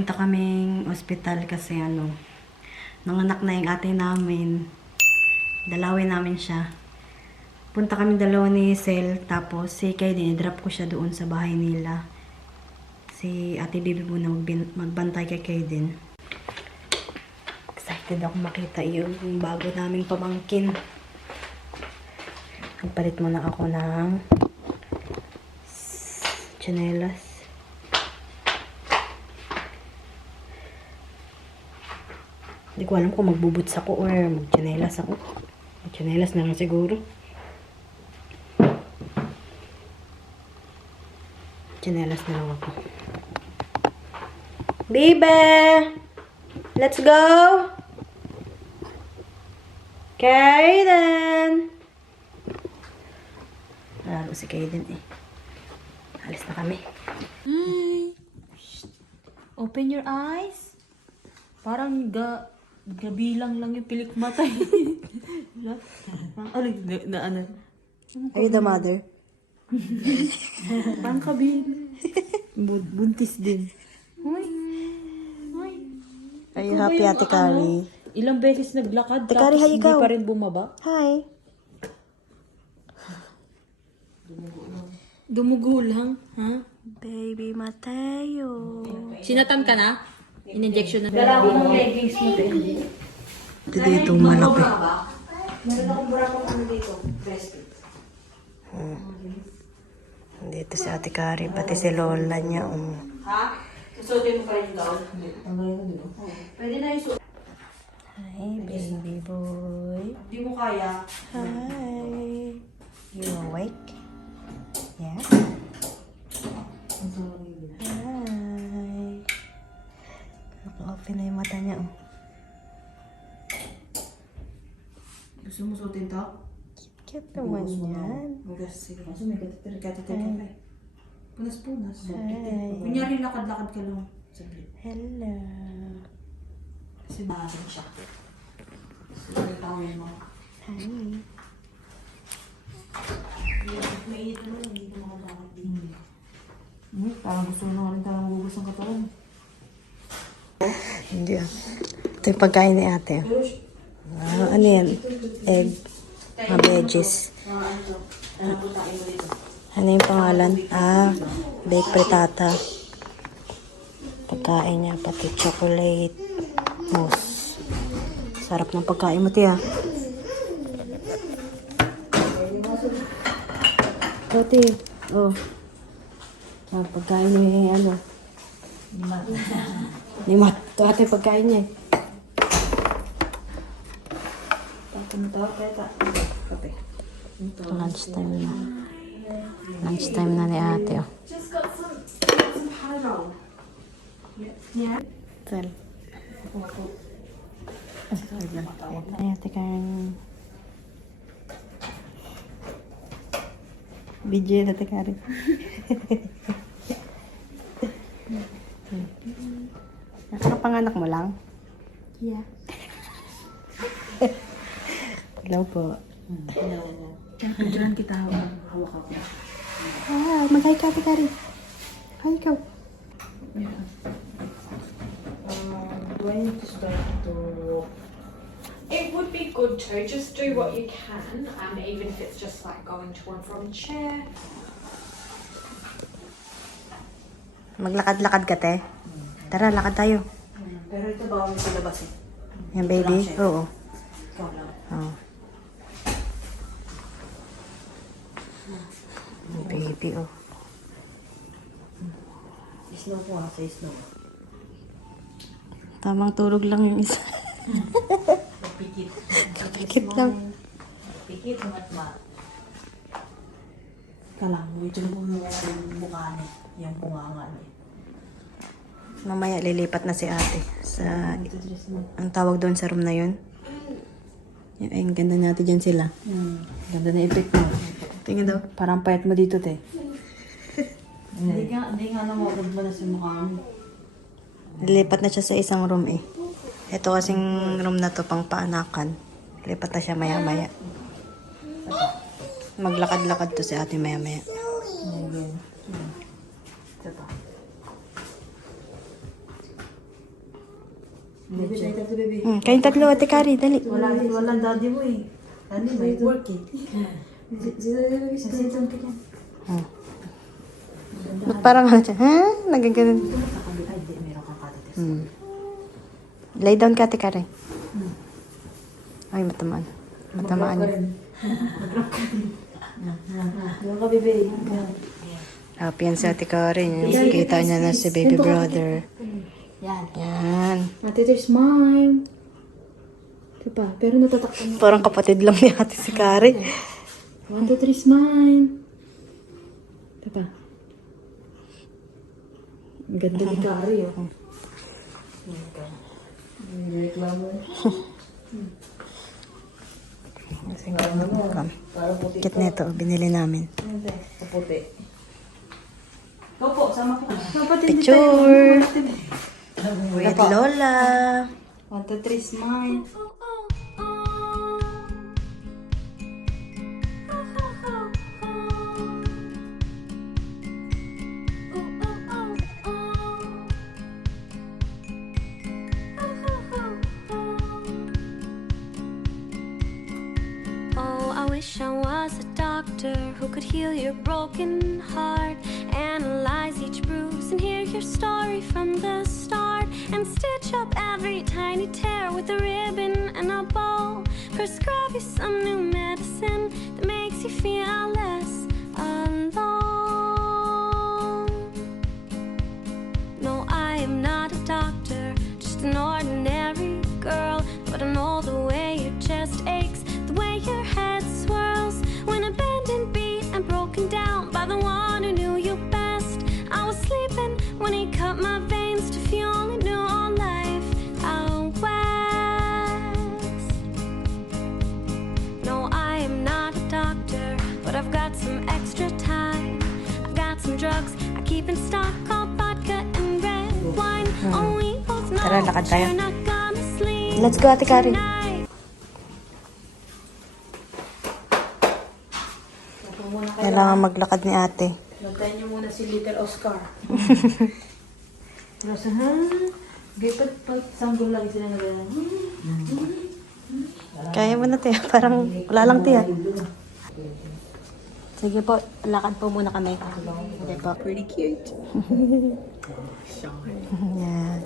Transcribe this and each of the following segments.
punta kaming ospital kasi nanganak na yung ate namin. Dalawin namin siya. Punta kami dalawa ni Sel, tapos si Kay din, i-drop ko siya doon sa bahay nila. Si ate baby muna magbantay kay Kay din. Excited ako makita yung bago naming pamangkin. Nagpalit muna ako ng tsinelas. Hindi ko alam kung magbubuts ako or magtsinelas ako. Magtsinelas na lang siguro. Tsinelas na lang ako. Baby! Let's go! Kaiden! Lalo si Kaiden eh. Alis na kami. Hi! Open your eyes. Parang gabilang lang yung pilik mata. Ano? Are you the mother? Parang kabilang. Buntis din. Hoy. Hoy. Are you happy, Ate Kari? Ilang beses naglakad Ate Kari, tapos hi, hindi ikaw. pa rin bumaba. Hi. Dumugo lang. Ha? Baby Mateo. Sinatan ka na? In-injection na. Dala ko ng leggings mo din. Dito malaki. Meron akong burakong ano dito. Breastfeed. Dito si Ate Kari, pati si Lola niya. Ha? Susutin mo pa rin daw? Tanggalin mo din. Pwede na yung suot. Hi, baby boy. Hindi mo kaya. Hi. You awake? Yeah? Hi. Naka-open na yung mata niya. Gusto mo suotin to? Cute naman yan. Sige. Kaso may katitira ka eh. Punas-punas. Hi. Kunyari lakad-lakad ka lang. Saglit. Hello. Kasi maasin siya. Sige, tawin mo. Hi. Mainit naman, hindi ko makadakot din. Parang gusto mo na rin talang magugas ng katawan. Hindi ah. Ito yung pagkain ni ate. Ano yan? Egg. Mga veggies. Ano yung pangalan? Baked frittata. Pagkain niya, pati chocolate mousse. Sarap ng pagkain mo, tiya. Ito, oh. Pagkain ni ni Mat. Ito ate pagkain niya. Lunchtime na. Lunchtime na ni ate, oh. Just got some Panadol. Yeah. Sel. Ay, ate Karen. Video na ate Karen. Nakapanganak mo lang? Yeah. Hello po. Pagdran kita hawak ako. Mag-hi ka, ate Karen. Hi, ikaw. Do I need to start to... It would be good to just do what you can, even if it's just like going to and from the chair. Maglakad-lakad ka, te. Tara, lakad tayo. Pero ito bawal sa labas eh. Yan, baby? Oo. Ikaw lang. Oh. Baby, oh. Snow ko sa snow. Tamang tulog lang yung isa. Pikit. Pikit lang. Pikit, mat. Kalang, medyo bumuha yung mukha niya. Yung bunganga niya. Mamaya lilipat na si ate sa ang tawag doon sa room na yun. Ay, ang ganda natin dyan sila. Ganda na effect mo. Tingin daw. Parang payat mo dito, te. Hindi nga na mawag mo na sa mukha mo. Lilipat na siya sa isang room eh. Ito kasing room na to pang paanakan. Lipat na siya maya-maya. Maglakad-lakad to si ate maya-maya. Ayan. Ito pa. Baby, tayo tatlo, baby. Kayong tatlo, Ate Kari, dali. Walang daddy mo eh. Ano, may work eh. Sino yung baby? Sino yung ka dyan? Ba't parang ano siya? Ha? Nagaganon. Ay, di, meron kang katatis. Lay down ka, Ate Kari. Ay, matamaan. Matamaan niya. Doon ka, baby. Happy yan si Ate Kari. Kita niya na si baby brother. Yan. Yan. Ate, there's mine. Diba? Pero natatakpan mo. Parang kapatid lang ni Ate si Kari. 1, 2, 3, smile. Diba? Ang ganda ni Kari, oh. Reklamo. Kit na ito, binili namin. Kaputi. Opo, sama ko. Picture! With Lola! 1, 2, 3, smile. Oh, I wish I was a doctor who could heal your broken heart, analyze each bruise and hear your story from the start, and stitch up every tiny tear with a ribbon and a bow. Prescribe you some new medicine that makes you feel less alone. No, I am not a doctor, just an ordinary girl, but I know the way your chest aches, the way your head swirls when abandoned, beat, and broken down by the one who knew you best. I was sleeping when he cut my veins to fuel a new on life out west. No, I am not a doctor, but I've got some extra time. I've got some drugs I keep in stock called vodka and red wine. Oh, we both know Tara, lakad tayo. you're not gonna sleep Let's go, Ate Kari. tonight. Kailangan maglakad ni ate. Nagtayin niyo muna si Little Oscar. Rosa, ha? Gaya pag sanggol lagi sila na gano'n. Kaya mo na, Tia. Parang wala lang, Tia. Sige po, lakad po muna kami. Sige po. Pretty cute. Yeah.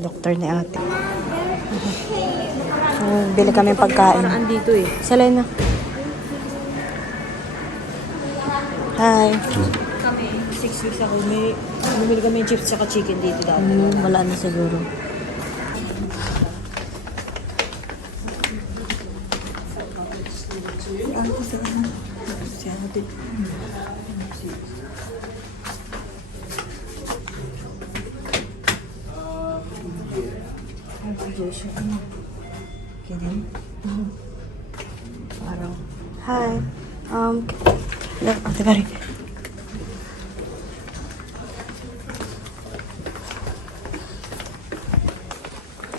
Doktor ni ate. Bili kami pagkain. Parang andito eh. Selena. Hi. Kami, 6 weeks ako. Bumili kami yung chips tsaka chicken dito dati. Wala na siguro. Parang, Hi. Ate Kari.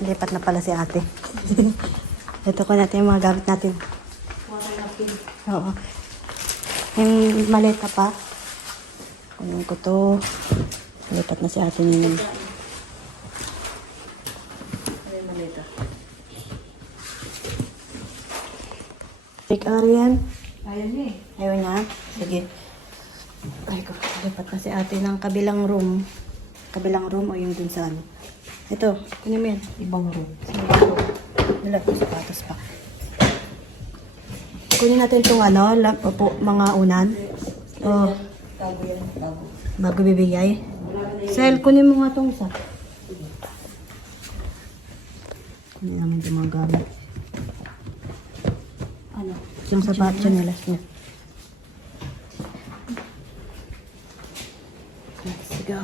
Lipat na pala si ate. Ito ko natin yung mga gamit natin. Oo. Yung maleta pa. Kunin ko to. Lipat na si ate ninyo. ano yung malita? Take Arian. Ayaw niya eh. Ayaw niya? Sige. Ay ko, lipat na si ate ng kabilang room. Kabilang room o yung dun sa ano. Ito, kunin mo yan. Ibang room. Wala, sapatos pa. Kunin natin itong ano, mga unan. Oh, Tago yan, tago. bago bibigay. Sel, kunin mo nga itong isa. Kunin namin itong mga gamit. Ano? Yung sapat, chanelas niya. Let's go.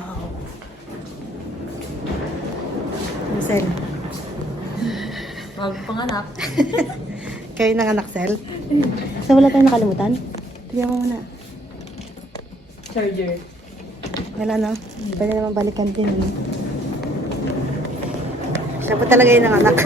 Sel. Bago panganak. Kayo nang anak, Sel? So, wala tayong nakalimutan? Tignan mo muna. Charger. Wala na. Pwede naman balikan din. Siya po talaga yun ang anak.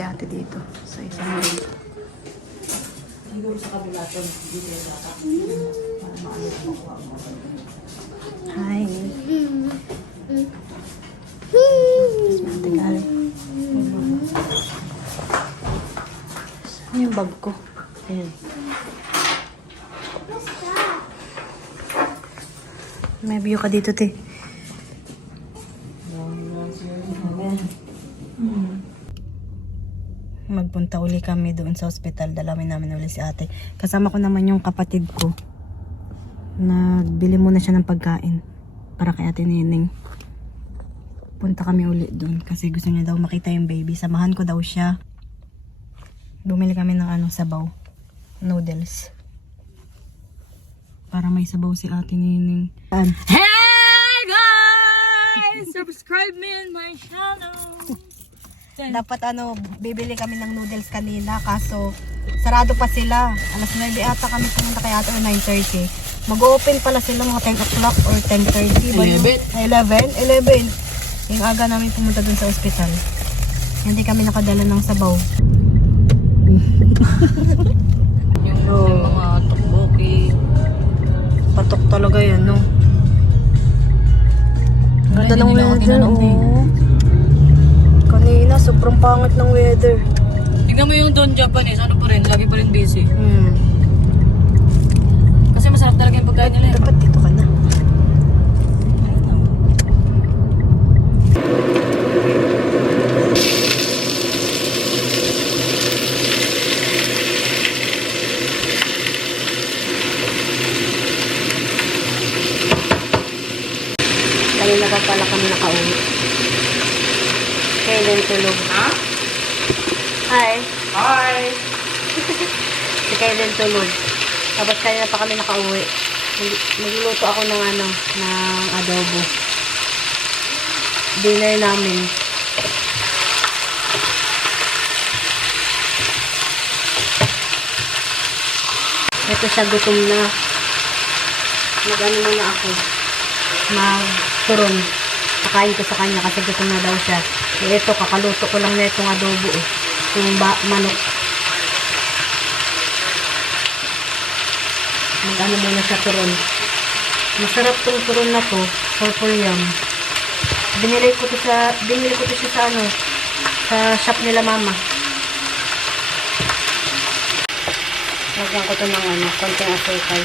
si ate dito sa isang room. Siguro sa kabila ito, dito yung dapat. Para maano ko makuha mo. Hi. Mas ate Kali. Saan yung bag ko? Ayan. May view ka dito, te. Magpunta uli kami doon sa ospital. Dalawin namin uli si ate. Kasama ko naman yung kapatid ko. Nagbili muna siya ng pagkain para kay ate Nining. Punta kami uli doon kasi gusto niya daw makita yung baby. Samahan ko daw siya. Bumili kami ng sabaw. Noodles. Para may sabaw si ate Nining. Hey guys! Subscribe me on my channel! Dapat bibili kami ng noodles kanina kaso sarado pa sila. Alas 9 ata kami pumunta kay ate o 9:30. Mag-open pala sila mga 10 o'clock or 10:30. 11. Yung aga namin pumunta dun sa ospital. Hindi kami nakadala ng sabaw. Yung mga tukboki. Patok talaga yan, no? Ganda ng weather, oh. Kanina, sobrang pangit ng weather. Tingnan mo yung Don Japanese, ano pa rin, lagi pa rin busy. Hmm. Kasi masarap talaga yung pagkain nila. Dapat dito ka na. Kanina pa pala kami nakauwi. Kailan tulog? Ha? Hi! Hi. Si Kailan tulog. Tapos kanina pa kami nakauwi. Nagluluto ako ng ng adobo. Dinner namin. Ito siya, gutom na. Mag-ano muna ako. Mag-turon. Pakain ko sa kanya kasi gutom na daw siya. Ito, kakaluto ko lang na itong adobo eh. Yung manok. Mag-ano muna siya turon. Masarap tong turon na to. Purple yam. Binili ko to siya sa shop nila mama. Lagyan ko to ng konting asukal.